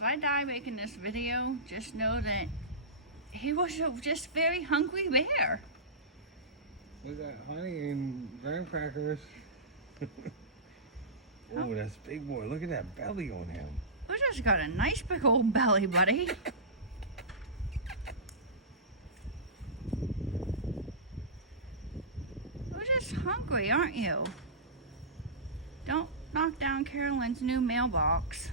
if I die making this video, just know that he was a just very hungry bear. We got honey and graham crackers. Oh, that's big boy. Look at that belly on him. We just got a nice big old belly, buddy. You're just hungry, aren't you? Don't knock down Carolyn's new mailbox.